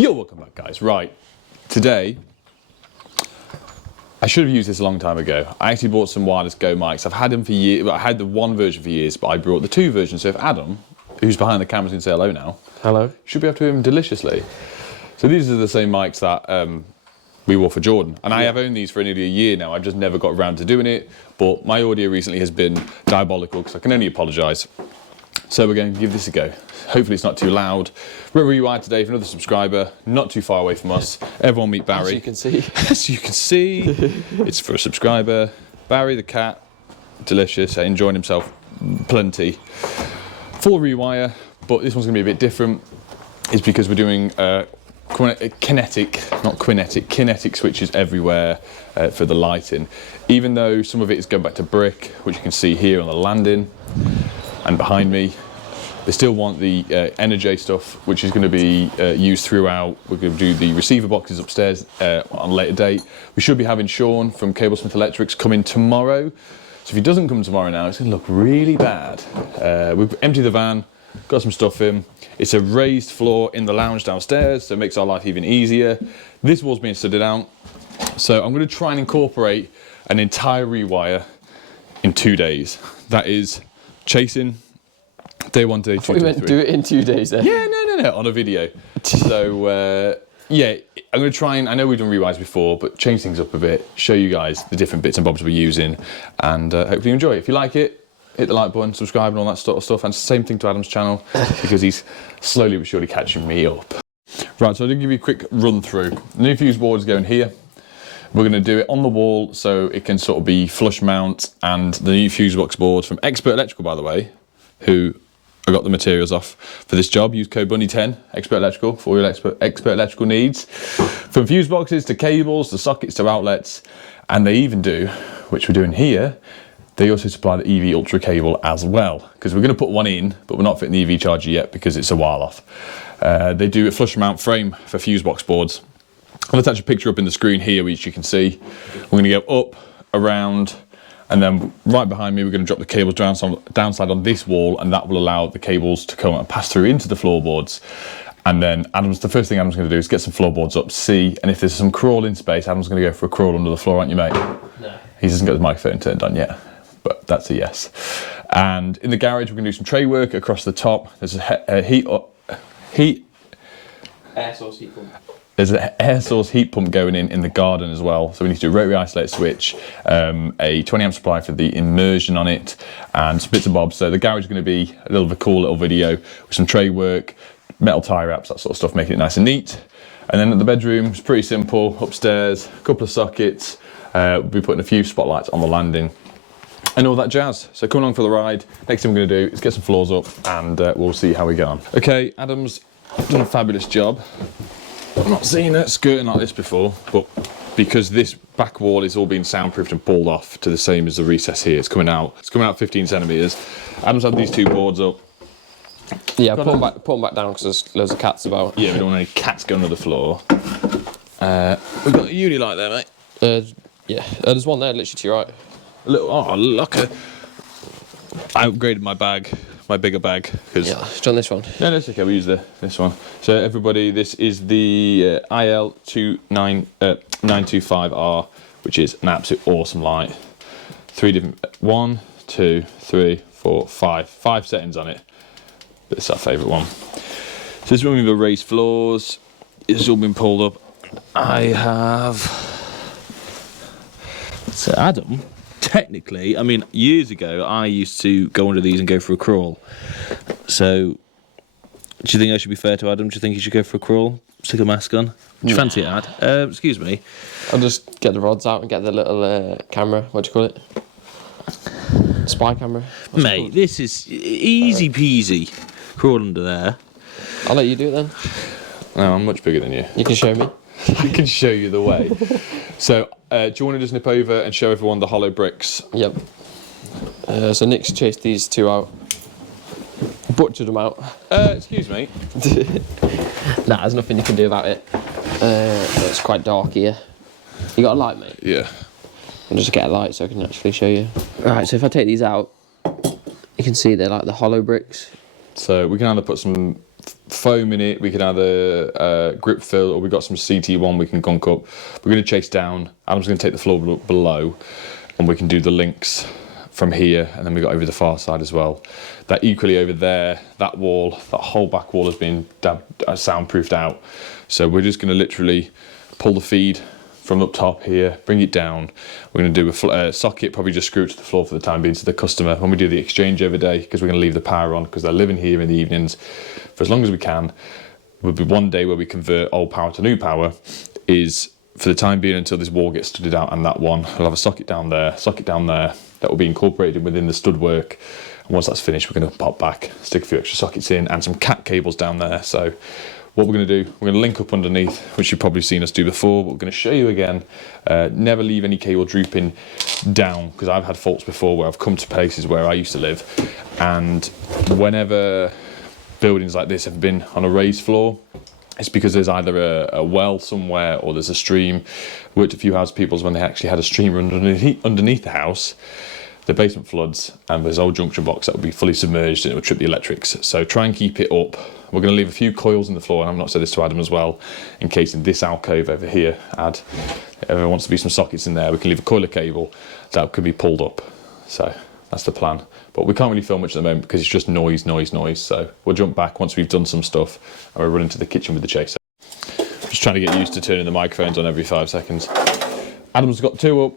Yo, welcome back guys. Right, today, I should have used this a long time ago. I actually bought some wireless Go mics. I've had them for years, I had the one version for years, but I brought the two versions. So if Adam, who's behind the camera, can say hello now. Hello. Should be able to hear him deliciously. So these are the same mics that we wore for Jordan. And I have owned these for nearly a year now. I've just never got around to doing it. But my audio recently has been diabolical, because I can only apologise. So we're going to give this a go. Hopefully it's not too loud. We're at Rewire today for another subscriber, not too far away from us. Everyone meet Barry. As you can see. As you can see, it's for a subscriber. Barry the cat, delicious, enjoying himself plenty. Full Rewire, but this one's going to be a bit different. It's because we're doing kinetic switches everywhere for the lighting. Even though some of it is going back to brick, which you can see here on the landing and behind me. They still want the Energy stuff, which is going to be used throughout. We're going to do the receiver boxes upstairs on a later date. We should be having Sean from Cablesmith Electrics coming tomorrow. So if he doesn't come tomorrow now, it's going to look really bad. We've emptied the van, got some stuff in. It's a raised floor in the lounge downstairs, so it makes our life even easier. This wall's being studded out. So I'm going to try and incorporate an entire Rewire in 2 days. That is chasing. Day 1, day 2, I thought you meant do it in 2 days then. Yeah, no, on a video. So, yeah, I'm going to try and, I know we've done rewires before, but change things up a bit, show you guys the different bits and bobs we're using, and hopefully you enjoy it. If you like it, hit the like button, subscribe and all that sort of stuff, and same thing to Adam's channel, because he's slowly but surely catching me up. Right, so I'm going to give you a quick run through. The new fuse board is going here. We're going to do it on the wall, so it can sort of be flush mount, and the new fuse box board from Expert Electrical, by the way, who I got the materials off for this job. Use code Bundy 10, Expert Electrical, for all your expert electrical needs. From fuse boxes to cables, to sockets to outlets, and they even do, which we're doing here, they also supply the EV Ultra cable as well, because we're going to put one in, but we're not fitting the EV charger yet because it's a while off. They do a flush mount frame for fuse box boards. I'll attach a picture up in the screen here, which you can see. We're going to go up, around, and then right behind me, we're going to drop the cables downside on this wall, and that will allow the cables to come and pass through into the floorboards. And then the first thing Adam's going to do is get some floorboards up, see, and if there's some crawl-in space, Adam's going to go for a crawl under the floor, aren't you, mate? No. He hasn't got his microphone turned on yet, but that's a yes. And in the garage, we're going to do some tray work across the top. There's a air source heat pump. There's an air source heat pump going in the garden as well. So we need to do a rotary isolate switch, a 20 amp supply for the immersion on it, and some bits and bobs. So the garage is going to be a little bit cool little video with some tray work, metal tie wraps, that sort of stuff, making it nice and neat. And then at the bedroom, it's pretty simple. Upstairs, a couple of sockets. We'll be putting a few spotlights on the landing and all that jazz. So come along for the ride. Next thing we're going to do is get some floors up, and we'll see how we get on. Okay, Adam's done a fabulous job. I've not seen a skirting like this before, but because this back wall is all being soundproofed and pulled off to the same as the recess here, it's coming out 15 centimetres. Adam's had these two boards up. Yeah, put them back down because there's loads of cats about. Yeah, we don't want any cats going to the floor. We've got a uni light there, mate. Yeah, there's one there, literally to your right. A little, oh, look. I upgraded my bag. My bigger bag, because yeah, it's on this one. No, that's okay. We use this one. So everybody, this is the IL925R, which is an absolute awesome light. 1, 2, 3, 4, 5 settings on it. But it's our favourite one. So this is when we've got raised floors. It's all been pulled up. I have. So Adam. Technically, I mean, years ago, I used to go under these and go for a crawl. So, do you think I should be fair to Adam? Do you think he should go for a crawl? Stick a mask on? Do you fancy it, Ad? Excuse me. I'll just get the rods out and get the little camera. What do you call it? Spy camera. What's Mate, this is easy peasy. Crawl under there. I'll let you do it then. No, I'm much bigger than you. You can show me. I can show you the way. So, do you want to just nip over and show everyone the hollow bricks? Yep. So Nick's chased these two out. Butchered them out. Excuse me. Nah, there's nothing you can do about it. It's quite dark here. You got a light, mate? Yeah. I'll just get a light so I can actually show you. Right, so if I take these out, you can see they're like the hollow bricks. So we can either put some foam in it. We can either grip fill, or we've got some CT1 we can gunk up. We're going to chase down. Adam's going to take the floor below, and we can do the links from here, and then we got over the far side as well. That equally over there, that wall, that whole back wall has been soundproofed out. So we're just going to literally pull the feed from up top here, bring it down. We're going to do a socket, probably just screw it to the floor for the time being to the customer. When we do the exchange over day, because we're going to leave the power on, because they're living here in the evenings for as long as we can. Will be one day where we convert old power to new power, is for the time being until this wall gets studded out, and that one, I'll have a socket down there, that will be incorporated within the stud work. And once that's finished, we're going to pop back, stick a few extra sockets in, and some cat cables down there. So what we're going to do, we're going to link up underneath, which you've probably seen us do before, but we're going to show you again. Never leave any cable drooping down, because I've had faults before where I've come to places where I used to live, and whenever buildings like this have been on a raised floor, it's because there's either a well somewhere or there's a stream. Worked a few house peoples when they actually had a stream underneath the house. The basement floods, and there's an old junction box that would be fully submerged and it would trip the electrics. So try and keep it up. We're going to leave a few coils in the floor, and I've not said this to Adam as well, in case in this alcove over here, if there wants to be some sockets in there, we can leave a coil of cable that could be pulled up. So that's the plan. But we can't really film much at the moment because it's just noise. So we'll jump back once we've done some stuff, and we'll run into the kitchen with the chaser. Just trying to get used to turning the microphones on every 5 seconds. Adam's got 2 up.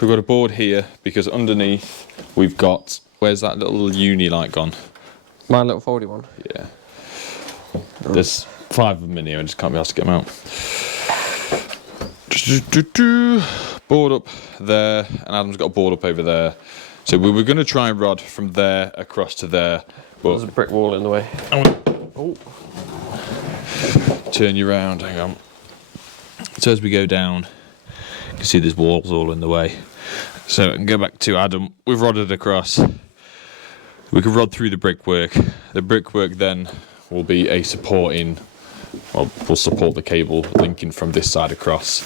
We've got a board here because underneath we've got, where's that little uni light gone? My little foldy one? Yeah. There's 5 of them in here, I just can't be asked to get them out. Board up there, and Adam's got a board up over there. So we were going to try and rod from there across to there. But there's a brick wall in the way. Oh. Turn you round, hang on. So as we go down, you can see there's walls all in the way. So I can go back to Adam. We've rodded across. We can rod through the brickwork. The brickwork then will be a supporting, well, we'll support the cable linking from this side across.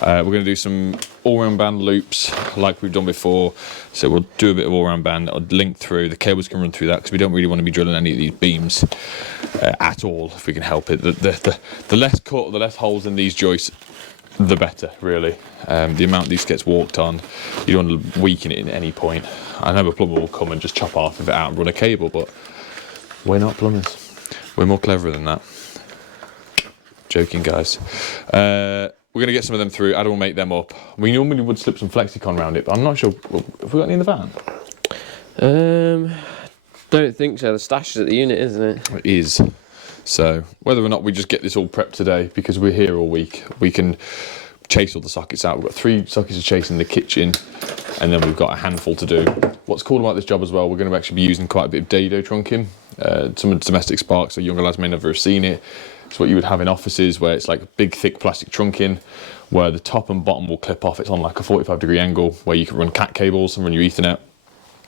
We're going to do some all-round band loops like we've done before. So we'll do a bit of all-round band, I'll link through, the cables can run through that, because we don't really want to be drilling any of these beams at all, if we can help it. The less cut, the less holes in these joists, the better, really. The amount this gets walked on, you don't want to weaken it at any point. I know a plumber will come and just chop half of it out and run a cable, but we're not plumbers. We're more clever than that. Joking, guys. We're going to get some of them through. Adam will make them up. We normally would slip some Flexicon around it, but I'm not sure. Have we got any in the van? Don't think so. The stash is at the unit, isn't it? It is. So whether or not we just get this all prepped today, because we're here all week, we can chase all the sockets out. We've got 3 sockets to chase in the kitchen, and then we've got a handful to do. What's cool about this job as well, we're going to actually be using quite a bit of dado trunking. Some of the domestic sparks, so younger lads may never have seen it. It's what you would have in offices, where it's like big thick plastic trunking, where the top and bottom will clip off. It's on like a 45-degree angle, where you can run cat cables and run your Ethernet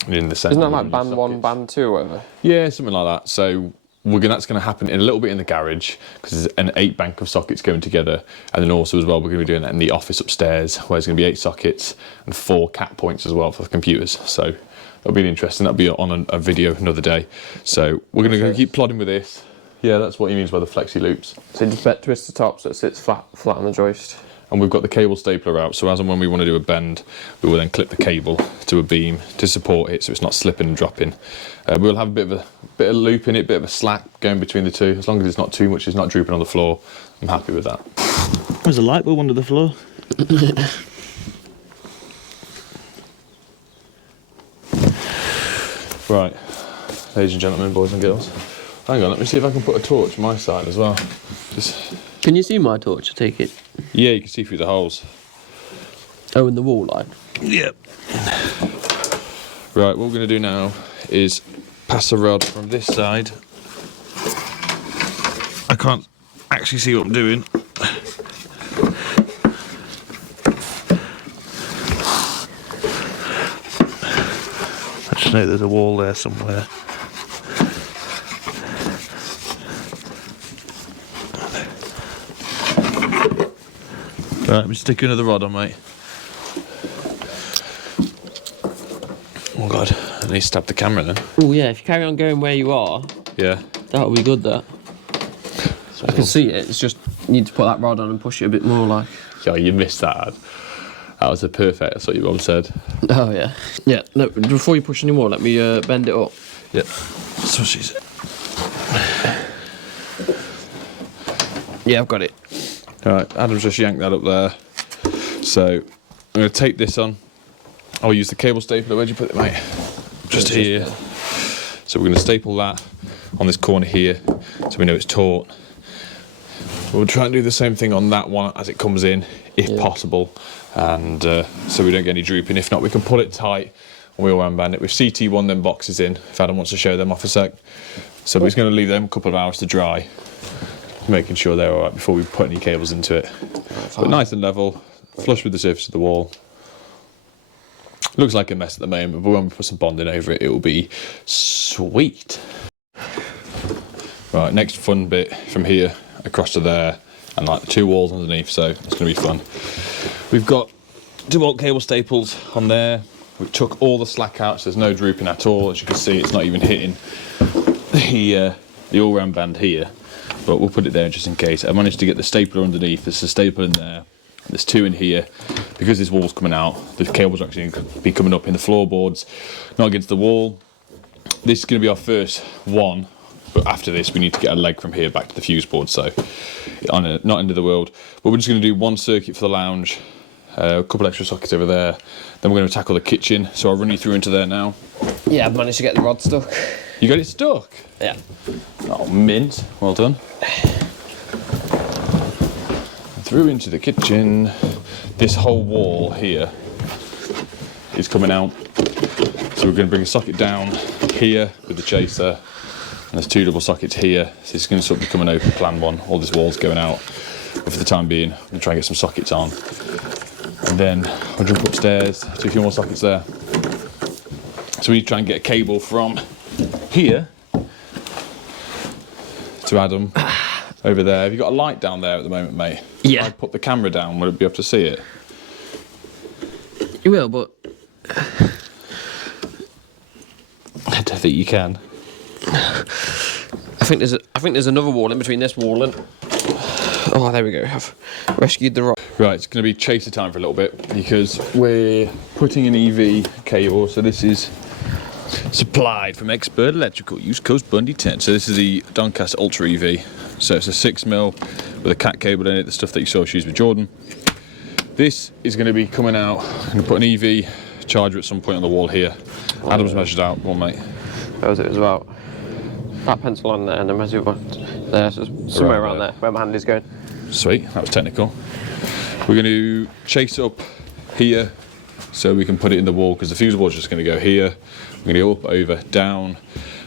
in the centre. Isn't that like band 1, band 2 or whatever? Yeah, something like that. So that's going to happen in a little bit in the garage, because there's an 8 bank of sockets going together, and then also as well we're going to be doing that in the office upstairs, where there's going to be 8 sockets and 4 cat points as well for the computers. So that'll be interesting. That'll be on a video another day. So we're going to keep plodding with this. Yeah, that's what he means by the flexi loops. So you just twist the top so it sits flat on the joist. And we've got the cable stapler out, so as and when we want to do a bend, we will then clip the cable to a beam to support it, so it's not slipping and dropping. We'll have a bit of loop in it, bit of a slack going between the two. As long as it's not too much, it's not drooping on the floor, I'm happy with that. There's a light bulb under the floor. Right, ladies and gentlemen, boys and girls. Hang on, let me see if I can put a torch on my side as well. Can you see my torch, I take it? Yeah, you can see through the holes. Oh, in the wall line? Yep. Right, what we're going to do now is pass a rod from this side. I can't actually see what I'm doing. I just know there's a wall there somewhere. Right, let me stick another rod on, mate. Oh god, I need to stab the camera then. Oh yeah, if you carry on going where you are, Yeah. that'll be good, that. can see it. It's just you need to put that rod on and push it a bit more, like. Yo, you missed that, Ad. That was a perfect. That's what your mum said. Oh yeah. Yeah. No. Before you push any more, let me bend it up. Yep. That's what she said. Yeah, I've got it. All right, Adam's just yanked that up there. So I'm going to tape this on. I'll use the cable stapler. Where'd you put it, mate? Just here. So we're going to staple that on this corner here, so we know it's taut. We'll try and do the same thing on that one as it comes in, if possible, and so we don't get any drooping. If not, we can pull it tight and we'll unband it. We've CT1 them boxes in, if Adam wants to show them off a sec. So we're just going to leave them a couple of hours to dry, making sure they're all right before we put any cables into it. But nice and level, flush with the surface of the wall. Looks like a mess at the moment, but when we put some bonding over it, it will be sweet. Right, next fun bit from here across to there, and like the two walls underneath, so it's going to be fun. We've got 2-bolt cable staples on there. We took all the slack out, so there's no drooping at all. As you can see, it's not even hitting the all-round band here, but we'll put it there just in case. I managed to get the stapler underneath. There's a stapler in there. There's 2 in here. Because this wall's coming out, the cables are actually going to be coming up in the floorboards, not against the wall. This is going to be our first one, but after this we need to get a leg from here back to the fuse board, so not end of the world. But we're just going to do one circuit for the lounge, a couple extra sockets over there, then we're going to tackle the kitchen, so I'll run you through into there now. Yeah, I've managed to get the rod stuck. You got it stuck? Yeah. Oh, mint. Well done. Through into the kitchen. This whole wall here is coming out, so we're going to bring a socket down here with the chaser, and there's 2 double sockets here, so it's going to sort of become an open plan one. All this wall's going out, but for the time being I'm going to try and get some sockets on, and then I'll jump upstairs to a few more sockets there. So we need to try and get a cable from here to Adam over there. Have you got a light down there at the moment, mate? Yeah. If I put the camera down, will it be able to see it? You will, but I don't think you can. I think there's another wall in between this wall and. Oh, there we go. I've rescued the rod. Right, it's going to be chaser time for a little bit because we're putting an EV cable. So this is supplied from Expert Electrical, East Coast Bundy 10. So this is the Doncaster Ultra EV. So it's a 6mm with a cat cable in it, the stuff that you saw us use with Jordan. This is going to be coming out. I'm going to put an EV charger at some point on the wall here. Adam's measured out. Come on, mate. Where was it? It was about that pencil on there and the measure one there, so somewhere around there where my hand is going. Sweet, that was technical. We're going to chase up here so we can put it in the wall because the fuse board's just going to go here. We're going to go up, over, down.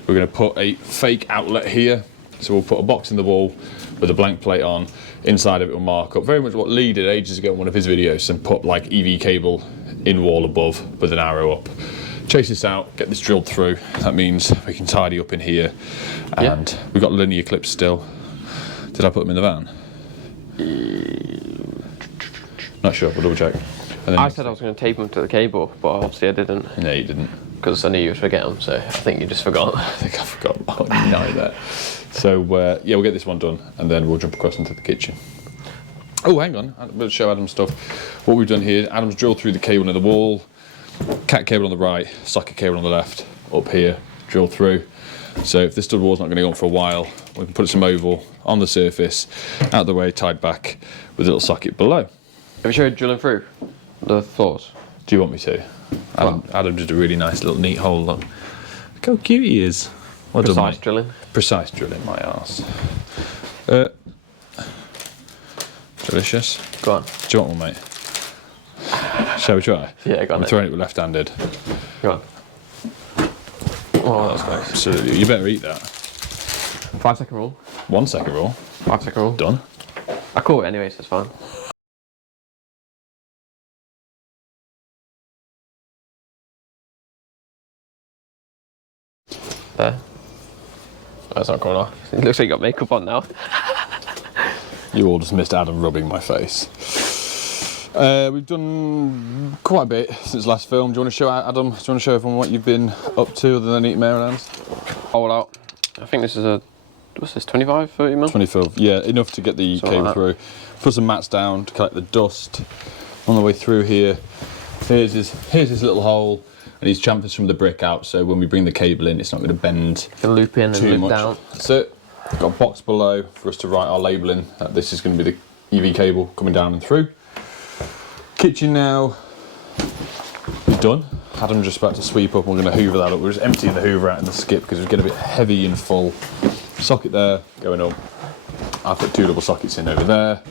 We're going to put a fake outlet here. So we'll put a box in the wall with a blank plate on. Inside of it will mark up very much what Lee did ages ago in one of his videos and put like EV cable in wall above with an arrow up. Chase this out, get this drilled through. That means we can tidy up in here. And we've got linear clips still. Did I put them in the van? Not sure, we'll double check. And then I said I was going to tape them to the cable, but obviously I didn't. No, you didn't. Because I knew you would forget them, so I think you just forgot. I think I forgot. Oh, no, that. So, yeah, we'll get this one done, and then we'll jump across into the kitchen. Oh, hang on. We'll show Adam stuff. What we've done here, Adam's drilled through the cable in the wall, cat cable on the right, socket cable on the left, up here, drilled through. So if this stud wall's not going to go on for a while, we can put some oval on the surface, out of the way, tied back, with a little socket below. Have you showed drilling through the floors? Do you want me to? Adam did a really nice little neat hole. Look how cute he is. Well done, Precise mate. drilling. Precise drilling, my arse. Delicious. Go on. Do you want one, mate? Shall we try? Yeah, go on. I'm throwing it with left-handed. Go on. Oh, that was close. Absolutely. You better eat that. 5 second rule. 1 second roll. 5 second rule. Done. I caught it anyway, so it's fine. There. That's not coming off. It looks like you got makeup on now. You all just missed Adam rubbing my face. We've done quite a bit since last film. Do you want to show Adam? Do you want to show everyone what you've been up to other than eating Maryland's? All out. I think this is a what's this, 25, 30 mil? 25, yeah, enough to get the Something cable like through. Put some mats down to collect the dust on the way through here. Here's his little hole, and he's chamfered some of the brick out, so when we bring the cable in, it's not going to bend Can loop in and too loop much. down. So, got a box below for us to write our labelling. This is going to be the EV cable coming down and through. Kitchen now is done. Adam's just about to sweep up, and we're going to hoover that up. We're just emptying the hoover out in the skip because we get a bit heavy and full. Socket there, going up. I've put 2 double sockets in over there.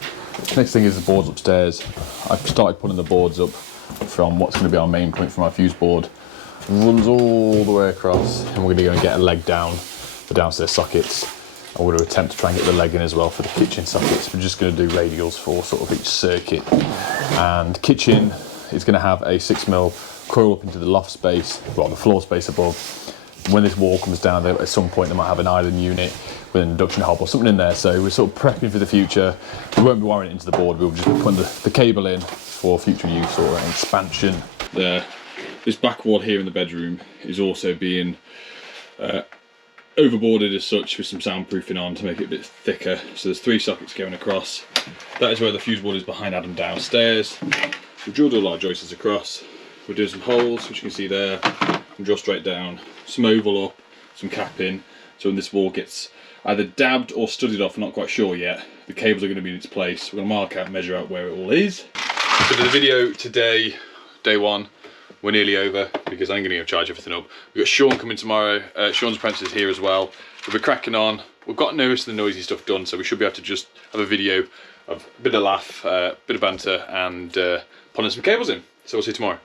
Next thing is the boards upstairs. I've started putting the boards up from what's going to be our main point from our fuse board. Runs all the way across, and we're going to go and get a leg down for downstairs sockets. I'm going to attempt to try and get the leg in as well for the kitchen sockets. We're just going to do radials for sort of each circuit. And kitchen is going to have a 6mm coil up into the loft space, well, the floor space above. When this wall comes down, at some point they might have an island unit with an induction hob or something in there. So we're sort of prepping for the future. We won't be wiring it into the board. We'll just be putting the cable in for future use or an expansion. This back wall here in the bedroom is also being overboarded as such with some soundproofing on to make it a bit thicker. So there's 3 sockets going across. That is where the fuse board is behind Adam downstairs. We've drilled all our joists across. We're doing some holes, which you can see there, and draw straight down. Some oval up, some capping. So when this wall gets either dabbed or studded off, I'm not quite sure yet, the cables are going to be in its place. We're going to mark out, measure out where it all is. So for the video today, day 1, we're nearly over because I'm going to go charge everything up. We've got Sean coming tomorrow. Sean's apprentice is here as well. We'll be cracking on. We've got most of the noisy stuff done, so we should be able to just have a video of a bit of laugh, bit of banter, and putting some cables in. So we'll see you tomorrow.